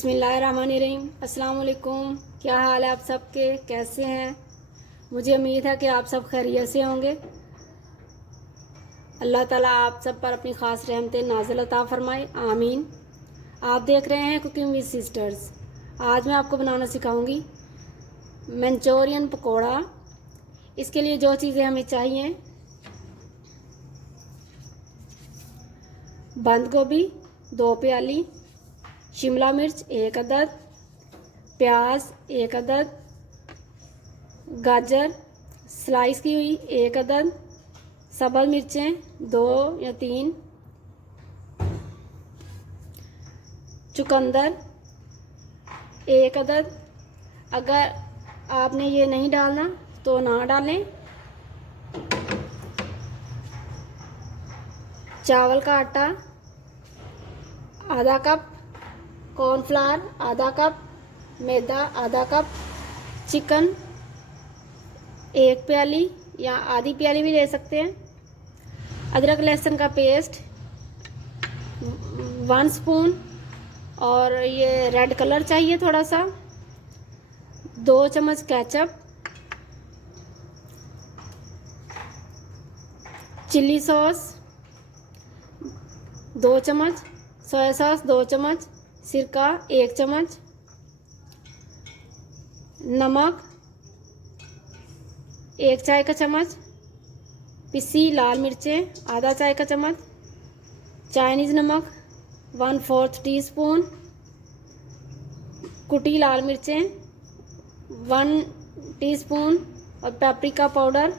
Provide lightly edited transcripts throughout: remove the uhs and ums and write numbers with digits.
बिस्मिल्लाहिर्रहमानिर्रहीम। अस्सलाम वालेकुम। क्या हाल है आप सबके, कैसे हैं? मुझे उम्मीद है कि आप सब खैरियत से होंगे। अल्लाह ताला आप सब पर अपनी ख़ास रहमतें नाज़िल अता फ़रमाए, आमीन। आप देख रहे हैं कुकिंग विद सिस्टर्स। आज मैं आपको बनाना सिखाऊंगी मंचूरियन पकौड़ा। इसके लिए जो चीज़ें हमें चाहिए: बंद गोभी 2 प्याली, शिमला मिर्च 1 अदद, प्याज 1 अदद, गाजर स्लाइस की हुई 1 अदद, सब्ज़ मिर्चें 2 या 3, चुकंदर 1 अदद। अगर आपने ये नहीं डालना तो ना डालें। चावल का आटा आधा कप, कॉर्नफ्लावर आधा कप, मैदा आधा कप, चिकन 1 प्याली या आधी प्याली भी ले सकते हैं, अदरक लहसुन का पेस्ट 1 स्पून, और ये रेड कलर चाहिए थोड़ा सा, 2 चम्मच केचप, चिल्ली सॉस 2 चम्मच, सोया सॉस 2 चम्मच, सिरका 1 चम्मच, नमक 1 चाय का चम्मच, पिसी लाल मिर्चें आधा चाय का चम्मच, चाइनीज़ नमक 1/4 टीस्पून, कुटी लाल मिर्चें 1 टीस्पून, और पेपरिका पाउडर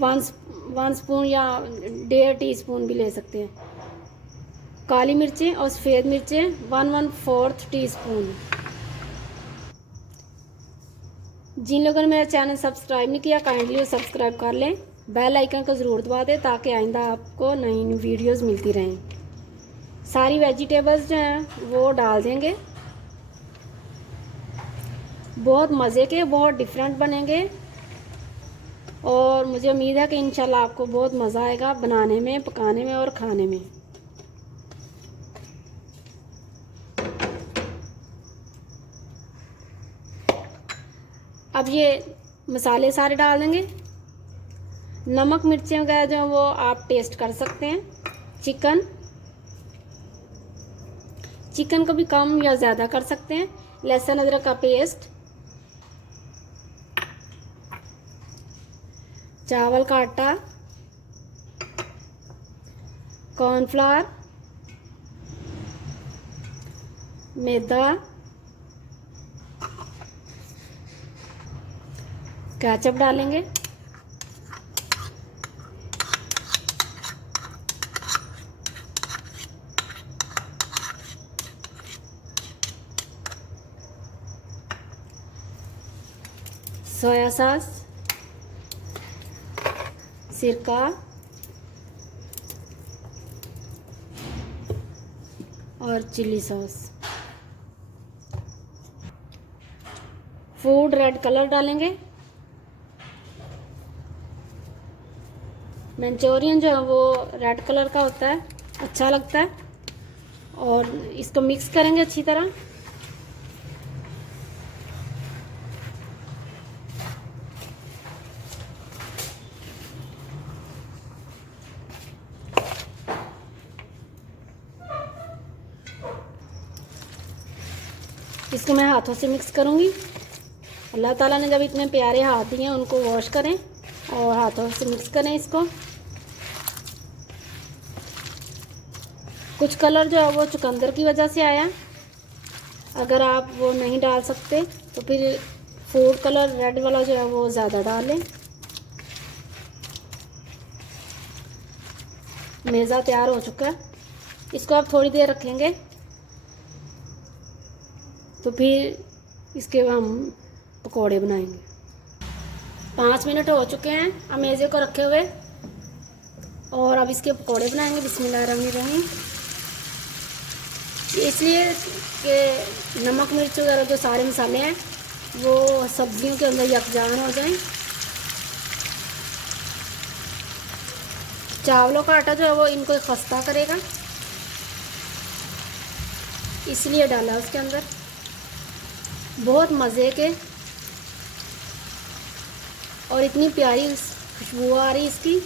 1 स्पून या 1.5 टीस्पून भी ले सकते हैं, काली मिर्चें और सफ़ेद मिर्चें 1/4 टीस्पून। जिन लोगों ने मेरा चैनल सब्सक्राइब नहीं किया, काइंडली सब्सक्राइब कर लें, बेल आइकन को ज़रूर दबा दें ताकि आइंदा आपको नई नई वीडियोज़ मिलती रहें। सारी वेजिटेबल्स जो हैं वो डाल देंगे। बहुत मज़े के, बहुत डिफरेंट बनेंगे, और मुझे उम्मीद है कि इंशाल्लाह आपको बहुत मज़ा आएगा बनाने में, पकाने में और खाने में। अब ये मसाले सारे डाल देंगे। नमक मिर्चें वगैरह जो वो आप टेस्ट कर सकते हैं। चिकन को भी कम या ज़्यादा कर सकते हैं। लहसुन अदरक का पेस्ट, चावल का आटा, कॉर्नफ्लावर, मैदा, केचप डालेंगे, सोया सॉस, सिरका और chilli sauce, food red colour डालेंगे। मंचूरियन जो है वो रेड कलर का होता है, अच्छा लगता है। और इसको मिक्स करेंगे अच्छी तरह। इसको मैं हाथों से मिक्स करूँगी। अल्लाह ताला ने जब इतने प्यारे हाथ दिए हैं, उनको वॉश करें और हाथों से मिक्स करें इसको। कुछ कलर जो है वो चुकंदर की वजह से आया। अगर आप वो नहीं डाल सकते तो फिर फूड कलर रेड वाला जो है वो ज़्यादा डालें। मेज़ा तैयार हो चुका है। इसको आप थोड़ी देर रखेंगे तो फिर इसके हम पकोड़े बनाएंगे। 5 मिनट हो चुके हैं अब मेज़े को रखे हुए, और अब इसके पकोड़े बनाएंगे। बिस्मिल्लाहिर्रहमानिर्रहीम। इसलिए कि नमक मिर्च वगैरह जो सारे मसाले हैं वो सब्जियों के अंदर यकजान हो जाएं। चावलों का आटा जो है वो इनको खस्ता करेगा। इसलिए डाला उसके अंदर। बहुत मज़े के और इतनी प्यारी खुशबू आ रही इसकी।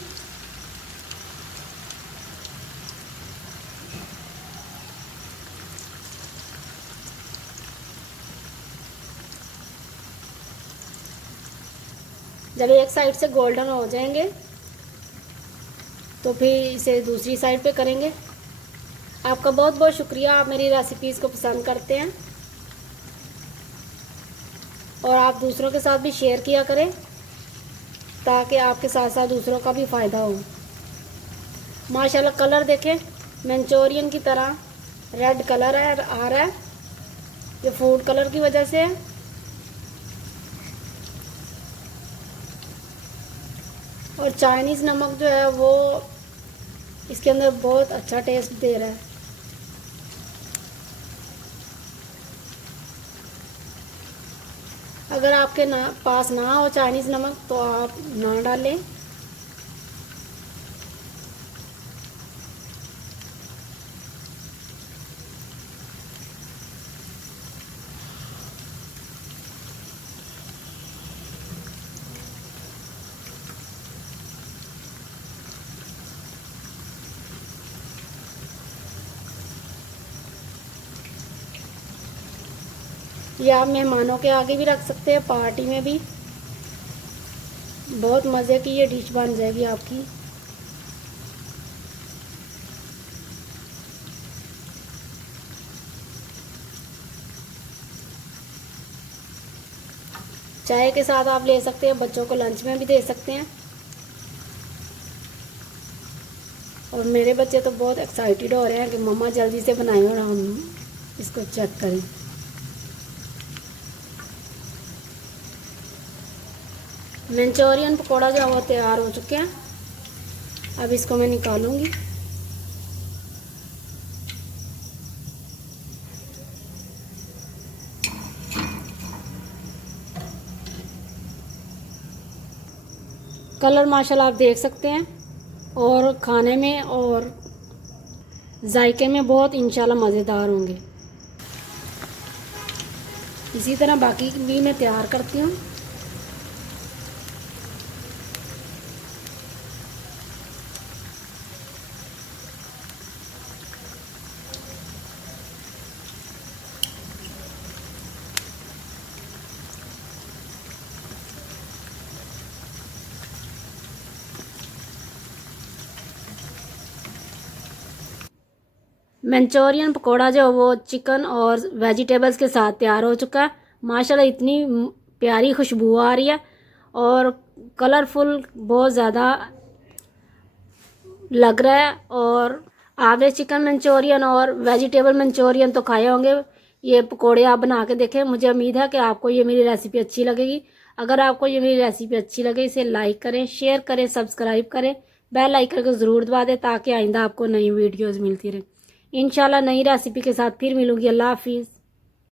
जब एक साइड से गोल्डन हो जाएंगे तो फिर इसे दूसरी साइड पे करेंगे। आपका बहुत बहुत शुक्रिया, आप मेरी रेसिपीज़ को पसंद करते हैं और आप दूसरों के साथ भी शेयर किया करें ताकि आपके साथ साथ दूसरों का भी फ़ायदा हो। माशाल्लाह कलर देखें, मंचूरियन की तरह रेड कलर है आ रहा है, ये फूड कलर की वजह से है। और चाइनीज़ नमक जो है वो इसके अंदर बहुत अच्छा टेस्ट दे रहा है। अगर आपके पास ना हो चाइनीज़ नमक तो आप ना डालें। या आप मेहमानों के आगे भी रख सकते हैं, पार्टी में भी बहुत मज़े की ये डिश बन जाएगी आपकी। चाय के साथ आप ले सकते हैं, बच्चों को लंच में भी दे सकते हैं। और मेरे बच्चे तो बहुत एक्साइटेड हो रहे हैं कि मम्मा जल्दी से बनाएं और हम इसको चेक करें। मंचूरियन पकौड़ा जो वो तैयार हो चुके हैं, अब इसको मैं निकालूंगी। कलर माशाल्लाह आप देख सकते हैं और खाने में और जायके में बहुत इंशाल्लाह मज़ेदार होंगे। इसी तरह बाकी भी मैं तैयार करती हूँ। मंचूरियन पकोड़ा जो वो चिकन और वेजिटेबल्स के साथ तैयार हो चुका है। माशाल्लाह इतनी प्यारी खुशबू आ रही है और कलरफुल बहुत ज़्यादा लग रहा है। और आपने चिकन मंचूरियन और वेजिटेबल मंचूरियन तो खाए होंगे, ये पकोड़े आप बना के देखें। मुझे उम्मीद है कि आपको ये मेरी रेसिपी अच्छी लगेगी। अगर आपको ये मेरी रेसिपी अच्छी लगे इसे लाइक करें, शेयर करें, सब्सक्राइब करें, बेल आइकन को ज़रूर दबा दें ताकि आइंदा आपको नई वीडियोज़ मिलती रहे। इंशाल्लाह नई रेसिपी के साथ फिर मिलूँगी। अल्लाह हाफिज़।